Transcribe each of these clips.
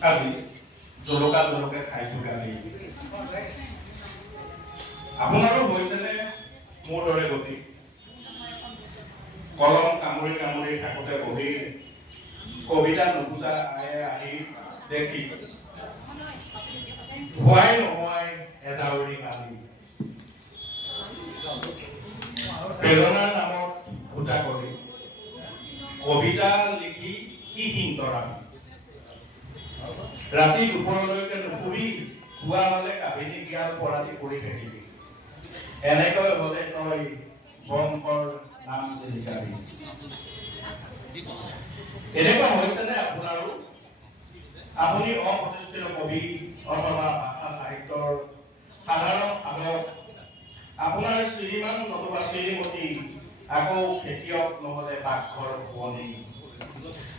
আজি জলকা জলকে খাইছো কালি আপোনাৰো হৈছেনে মোৰ দৰে গতি কলম কামুৰি কামুৰি থাকোঁতে বহি কবিতা নুবুজা আয়ে আহি দেখি হোৱাই নোহোৱাই এজাউৰি কালি প্ৰেৰণাৰ নামত ভোটা কৰি কবিতা লিখি কি হিংতৰা ৰাতি দুপৰলৈকে নুশুই শুৱা হলে কাহিনী জ্ঞান পৰাধী কৰি থাকিবি এনেকৈ হলে তই বংশৰ নাম জিলিকাবি এনেকুৱা হৈছেনে আপোনাৰো আপুনি অপ্ৰতিষ্ঠিত কবি অথবা ভাষা সাহিত্যৰ সাধাৰণ সাধক আপোনাৰ শ্ৰীমান নতুবা শ্ৰীমতী আকৌ খেতিয়ক নহলে পাকঘৰ শুৱনি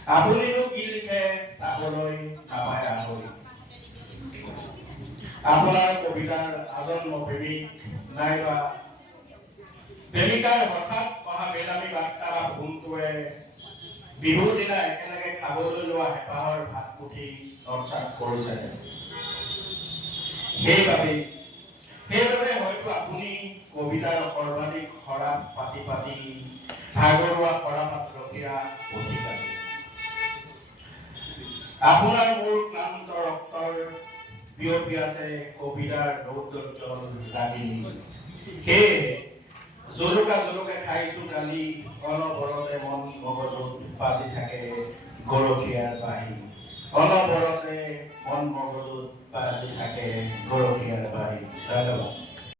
আপুনিনো কি লিখে চাবলৈ নাপায় আহৰি আপোনাৰ কবিতাৰ আজন্ম প্ৰেমিক নাইবা প্ৰেমিকাৰ হঠাৎ অহা বেনামী বাৰ্তা বা ফোনটোৱে বিহুৰ দিনা একেলগে খাবলৈ লোৱা হেঁপাহৰ ভাত পুঠি চৰ্চা কৰিছে সেইবাবে হয়তো আপুনি কবিতাৰ সৰ্বাধিক সৰাপ পাতি পাতি ভাগৰুৱা সৰাপাত ৰখীয়া অধিকাৰী আপোনাৰ মোৰ ক্লান্ত ৰক্তৰ বিয়পি আছে কবিতাৰ ৰৌদ্ৰোজ্জ্বল ৰাগিনী সেয়ে জলকা জলকে খাইছো দালি অনবৰতে মন মগজুত বাজি থাকে গৰখীয়াৰ বাঁহী অনবৰতে মন মগজুত বাজি থাকে গৰখীয়াৰ বাঁহী ধন্যবাদ